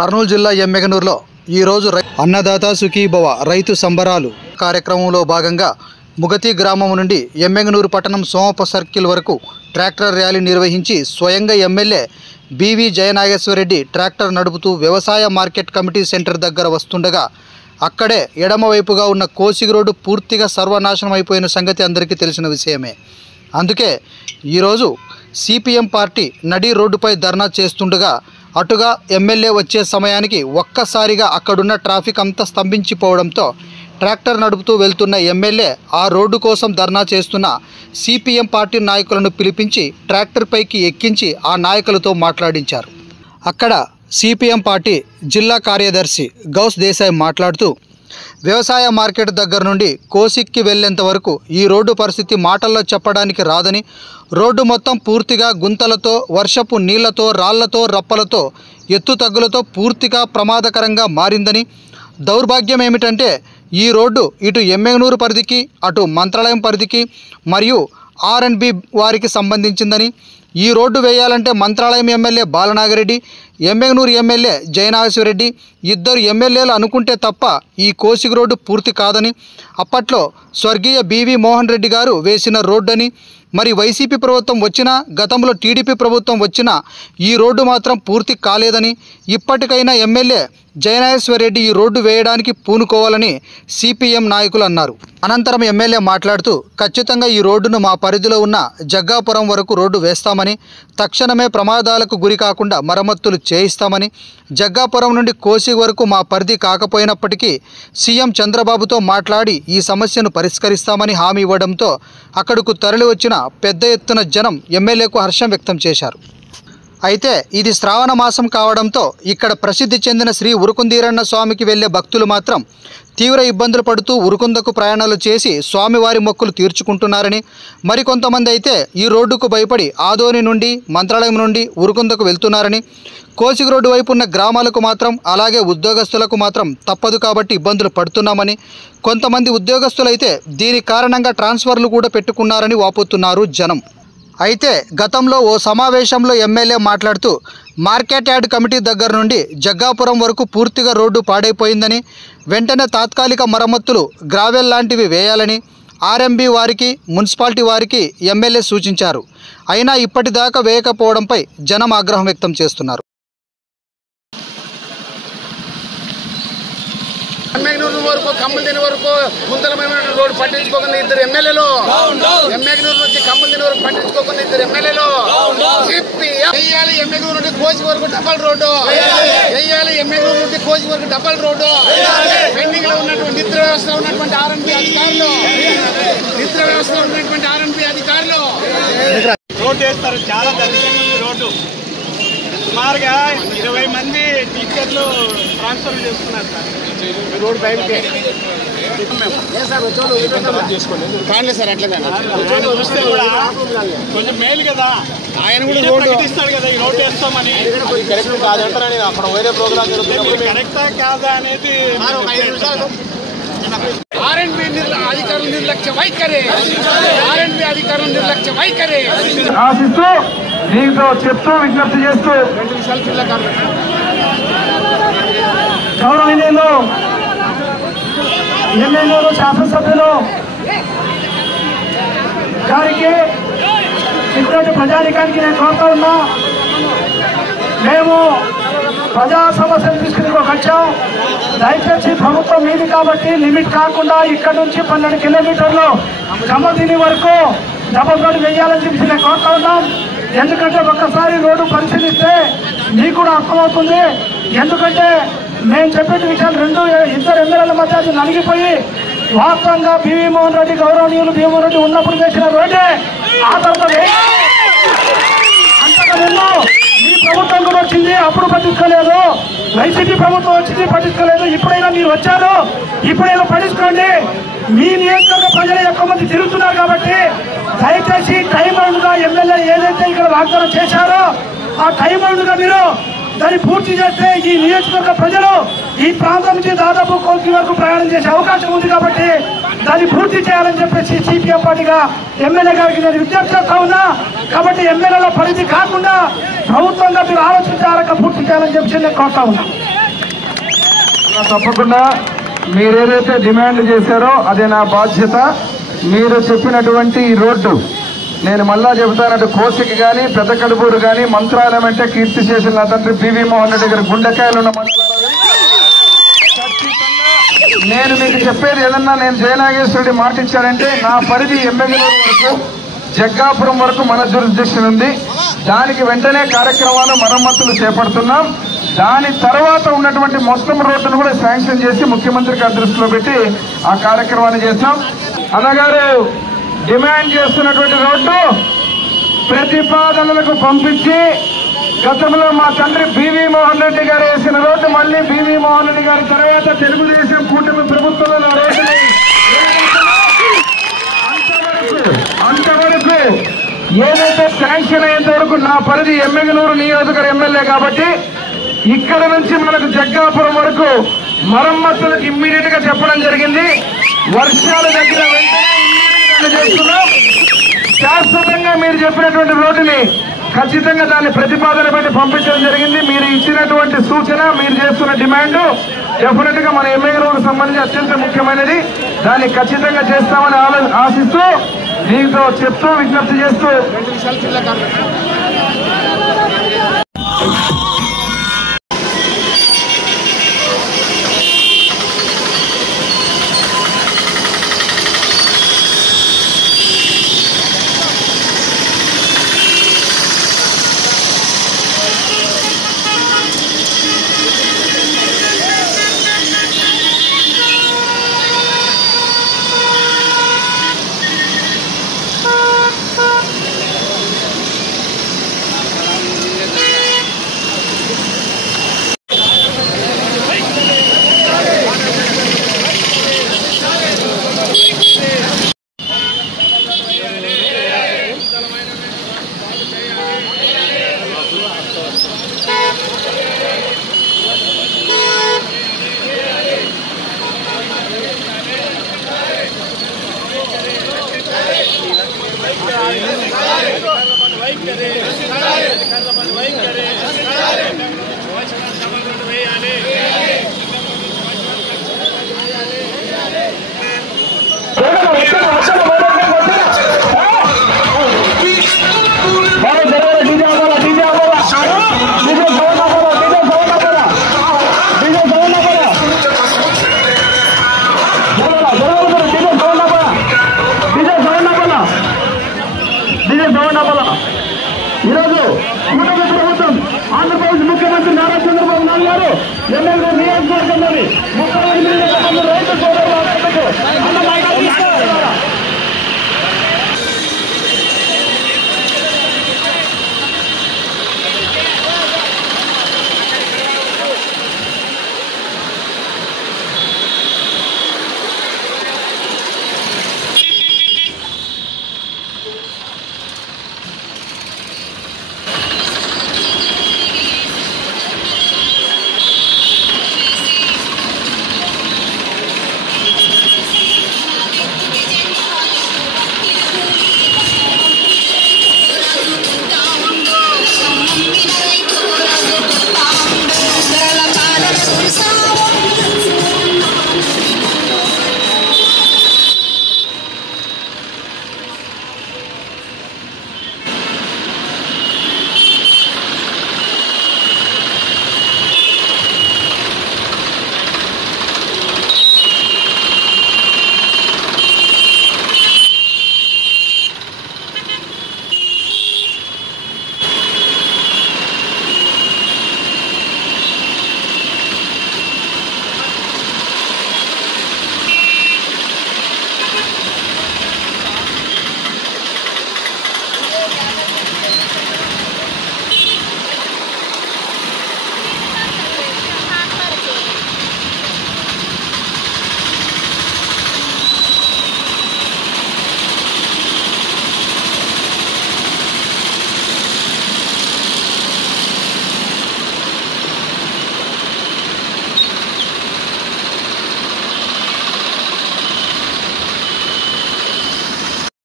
కర్నూలు జిల్లా ఎమ్మెగనూరులో ఈరోజు అన్నదాత సుఖీభవ రైతు సంబరాలు కార్యక్రమంలో భాగంగా ముగతి గ్రామం నుండి ఎమ్మెగనూరు పట్టణం సోమప సర్కిల్ వరకు ట్రాక్టర్ ర్యాలీ నిర్వహించి స్వయంగా ఎమ్మెల్యే బివి జయనాగేశ్వరరెడ్డి ట్రాక్టర్ నడుపుతూ వ్యవసాయ మార్కెట్ కమిటీ సెంటర్ దగ్గర వస్తుండగా అక్కడే ఎడమవైపుగా ఉన్న కోసిగి రోడ్డు పూర్తిగా సర్వనాశనం అయిపోయిన సంగతి అందరికీ తెలిసిన విషయమే. అందుకే ఈరోజు సిపిఎం పార్టీ నడి రోడ్డుపై ధర్నా చేస్తుండగా అటుగా ఎమ్మెల్యే వచ్చే సమయానికి ఒక్కసారిగా అక్కడున్న ట్రాఫిక్ అంతా స్తంభించిపోవడంతో ట్రాక్టర్ నడుపుతూ వెళ్తున్న ఎమ్మెల్యే ఆ రోడ్డు కోసం ధర్నా చేస్తున్న సిపిఎం పార్టీ నాయకులను పిలిపించి ట్రాక్టర్ పైకి ఎక్కించి ఆ నాయకులతో మాట్లాడించారు. అక్కడ సిపిఎం పార్టీ జిల్లా కార్యదర్శి గౌస్ దేశాయ్ మాట్లాడుతూ వ్యవసాయ మార్కెట్ దగ్గర నుండి కోసిక్కి వెళ్ళేంత వరకు ఈ రోడ్డు పరిస్థితి మాటల్లో చెప్పడానికి రాదని, రోడ్డు మొత్తం పూర్తిగా గుంతలతో, వర్షపు నీళ్లతో, రాళ్లతో, రప్పలతో, ఎత్తుతగ్గులతో పూర్తిగా ప్రమాదకరంగా మారిందని, దౌర్భాగ్యం ఏమిటంటే ఈ రోడ్డు ఇటు ఎమ్మెగనూరు పరిధికి, అటు మంత్రాలయం పరిధికి మరియు R&B వారికి సంబంధించిందని, ఈ రోడ్డు వేయాలంటే మంత్రాలయం ఎమ్మెల్యే బాలనాగిరెడ్డి, ఎమ్మెగనూరు ఎమ్మెల్యే జయనాగేశ్వరరెడ్డి ఇద్దరు ఎమ్మెల్యేలు అనుకుంటే తప్ప ఈ కోసిగి రోడ్డు పూర్తి కాదని, అప్పట్లో స్వర్గీయ బివి మోహన్ రెడ్డి గారు వేసిన రోడ్డని, మరి వైసీపీ ప్రభుత్వం వచ్చినా, గతంలో టీడీపీ ప్రభుత్వం వచ్చినా ఈ రోడ్డు మాత్రం పూర్తి కాలేదని, ఇప్పటికైనా ఎమ్మెల్యే జయనాగేశ్వరరెడ్డి ఈ రోడ్డు వేయడానికి పూనుకోవాలని సిపిఎం నాయకులు అన్నారు. అనంతరం ఎమ్మెల్యే మాట్లాడుతూ ఖచ్చితంగా ఈ రోడ్డును మా పరిధిలో ఉన్న జగ్గాపురం వరకు రోడ్డు వేస్తామని, తక్షణమే ప్రమాదాలకు గురి కాకుండా మరమ్మతులు చేయిస్తామని, జగ్గాపురం నుండి కోసిగి వరకు మా పరిధి కాకపోయినప్పటికీ సీఎం చంద్రబాబుతో మాట్లాడి ఈ సమస్యను పరిష్కరిస్తామని హామీ ఇవ్వడంతో అక్కడకు తరలి వచ్చిన పెద్ద ఎత్తున జనం ఎమ్మెల్యేకు హర్షం వ్యక్తం చేశారు. అయితే ఇది శ్రావణ మాసం కావడంతో ఇక్కడ ప్రసిద్ధి చెందిన శ్రీ ఉరుకుందీరన్న స్వామికి వెళ్లే భక్తులు మాత్రం తీవ్ర ఇబ్బందులు పడుతూ ఉరుకుందకు ప్రయాణాలు చేసి స్వామివారి మొక్కులు తీర్చుకుంటున్నారని, మరికొంతమంది అయితే ఈ రోడ్డుకు భయపడి ఆదోని నుండి, మంత్రాలయం నుండి ఉరుకుందకు వెళ్తున్నారని, కోసిగి రోడ్డు వైపు ఉన్న గ్రామాలకు మాత్రం, అలాగే ఉద్యోగస్తులకు మాత్రం తప్పదు కాబట్టి ఇబ్బందులు పడుతున్నామని, కొంతమంది ఉద్యోగస్తులైతే దీని కారణంగా ట్రాన్స్ఫర్లు కూడా పెట్టుకున్నారని వాపోతున్నారు జనం. అయితే గతంలో ఓ సమావేశంలో ఎమ్మెల్యే మాట్లాడుతూ మార్కెట్ యార్డ్ కమిటీ దగ్గర నుండి జగ్గాపురం వరకు పూర్తిగా రోడ్డు పాడైపోయిందని, వెంటనే తాత్కాలిక మరమ్మతులు గ్రావెల్ లాంటివి వేయాలని R&B వారికి, మున్సిపాలిటీ వారికి ఎమ్మెల్యే సూచించారు. అయినా ఇప్పటిదాకా వేయకపోవడంపై జనం ఆగ్రహం వ్యక్తం చేస్తున్నారు. ఎమ్మెగనూరు వరకు కమ్మలదిని వరకు గుంతలమైన రోడ్డు పట్టించుకోకుండా ఇద్దరు ఎమ్మెల్యేలు, ఎమ్మెగనూరు నుంచి కమ్మలదిని వరకు పట్టించుకోకుండా ఇద్దరు ఎమ్మెల్యేలు వెయ్యాలి. ఎమ్మెగనూరు నుండి కోసిగి వరకు డబల్ రోడ్డు వెయ్యాలి. ఎమ్మెగనూరు నుండి కోసిగి వరకు డబల్ రోడ్డు పెండింగ్ లో ఉన్నటువంటి నిద్ర వ్యవస్థ ఉన్నటువంటి R&B అధికారులు, నిద్ర వ్యవస్థ ఉన్నటువంటి R&B అధికారులు రోడ్డు వేస్తారు. చాలా దర్శనం ఉంది రోడ్డు. సుమారుగా 20 మంది టీచర్లు ట్రాన్స్ఫర్ చేస్తున్నారు సార్. రోడ్డు టైంకి కాదు సార్. అట్లనే చూస్తే కూడా కొంచెం మేలు కదా, ఆయన కూడా రోడ్డు ప్రకటిస్తాడు కదా ఈ రోడ్డు వేస్తామని. కరెక్ట్ కాదంటారని అక్కడ వేరే ప్రోగ్రామ్ కరెక్టా కాదా అనేది R&B అధికారుల నిర్లక్ష్య వైఖరి, R&B అధికారుల నిర్లక్ష్య వైఖరి ఆశిస్తూ దీంతో చెప్తూ విజ్ఞప్తి చేస్తూ గౌరవనీయులు ఎమ్మెల్యేలు, శాసనసభ్యులు గారికి, ఇటువంటి ప్రజానికానికి నేను కోరుతా ఉన్నా, మేము ప్రజా సమస్యలు తీసుకుని వచ్చాం. దయచేసి ప్రభుత్వం మీది కాబట్టి లిమిట్ కాకుండా ఇక్కడ నుంచి 12 కిలోమీటర్లు కమ్మదిని వరకు డబల్ రోడ్డు వేయాలని చెప్పి నేను కోరుతా ఉన్నాం. ఎందుకంటే ఒక్కసారి రోడ్డు పరిశీలిస్తే మీకు కూడా అర్థమవుతుంది. ఎందుకంటే మేము చెప్పే విషయాలు ఇద్దరు ఎమ్మెల్యేల మధ్య అది నలిగిపోయి వాస్తవంగా బివి మోహన్ రెడ్డి, గౌరవనీయులు బివి మోహన్ రెడ్డి ఉన్నప్పుడు వేసిన రోడ్డే ఆ తర్వాత అంతకుముందు మీ ప్రభుత్వం కూడా వచ్చింది, అప్పుడు పట్టించుకోలేదు. వైసీపీ ప్రభుత్వం వచ్చింది, పట్టించుకోలేదు. ఇప్పుడైనా మీరు వచ్చారు, ఇప్పుడైనా పట్టించుకోండి. మీ నియోజకవర్గ ప్రజలు ఎక్కువ మంది తిరుగుతున్నారు కాబట్టి దయచేసి టైం బౌండ్గా ఎమ్మెల్యే ఏదైతే ఇక్కడ వాగ్దానం చేశారో ఆ టైం బౌండ్గా మీరు దాన్ని పూర్తి చేస్తే ఈ నియోజకవర్గ ప్రజలు ఈ ప్రాంతం నుంచి దాదాపు కోటి వరకు ప్రయాణం చేసే అవకాశం ఉంది కాబట్టి దాన్ని పూర్తి చేయాలని చెప్పేసి సిపిఎం పార్టీగా ఎమ్మెల్యే గారికి నేను విజ్ఞప్తి చేస్తా ఉన్నా. కాబట్టి ఎమ్మెల్యేల పరిధి కాకుండా ప్రభుత్వంగా మీరు ఆలోచించి ఆ రకంగా పూర్తి చేయాలని చెప్పేసి నేను కోరుతా ఉన్నా. తప్పకుండా మీరేదైతే డిమాండ్ చేశారో అదే నా బాధ్యత. మీరు చెప్పినటువంటి ఈ రోడ్డు నేను మళ్ళా చెబుతానట్టు కోసికి కానీ పెద్ద కడుపూరు కానీ మంత్రాలయం అంటే కీర్తి చేసిన నా తండ్రి పివి మోహన్ రెడ్డి గారి గుండెకాయలు ఉన్న మండలాలు నేను మీకు చెప్పేది ఏదన్నా నేను జయనాగేశ్వరుడి మాట ఇచ్చానంటే నా పరిధి ఎమ్మెగనూరు వరకు జగ్గాపురం వరకు మన జ్యూరిస్డిక్షన్ ఉంది. దానికి వెంటనే కార్యక్రమాలు మరమ్మతులు చేపడుతున్నాం. దాని తర్వాత ఉన్నటువంటి మొత్తం రోడ్డును కూడా శాంక్షన్ చేసి ముఖ్యమంత్రి గారి దృష్టిలో పెట్టి ఆ కార్యక్రమాన్ని చేశాం. అన్నగారు డిమాండ్ చేస్తున్నటువంటి రోడ్డు ప్రతిపాదనలకు పంపించి గతంలో మా తండ్రి పివి మోహన్ రెడ్డి గారు వేసిన రోడ్డు మళ్ళీ పివి మోహన్ రెడ్డి గారి తర్వాత తెలుగుదేశం కూటమి ప్రభుత్వంలో రోడ్డుని అంతవరకు ఏదైతే శాంక్షన్ అయ్యేంత వరకు నా పరిధి ఎమ్మెగనూరు నియోజకవర్గ ఎమ్మెల్యే కాబట్టి ఇక్కడ నుంచి మనకు జగ్గాపురం వరకు మరమ్మతులకు ఇమ్మీడియట్ గా చెప్పడం జరిగింది. వర్షాల దగ్గర వెంటనే చేస్తున్నాం. శాశ్వతంగా మీరు చెప్పినటువంటి రోడ్డుని ఖచ్చితంగా దాన్ని ప్రతిపాదన పెట్టి పంపించడం జరిగింది. మీరు ఇచ్చినటువంటి సూచన మీరు చేస్తున్న డిమాండ్ డెఫినెట్ గా మన ఎమ్మెల్యేలకు సంబంధించి అత్యంత ముఖ్యమైనది. దాన్ని ఖచ్చితంగా చేస్తామని ఆశిస్తూ దీంతో చెప్తూ విజ్ఞప్తి చేస్తూ ఈరోజు కూటమి ప్రభుత్వం ఆంధ్రప్రదేశ్ ముఖ్యమంత్రి నారా చంద్రబాబు నాయుడు గారు ఎమ్మెల్యే నియోజకవర్గంలోని 35 రైతు సోదరులకు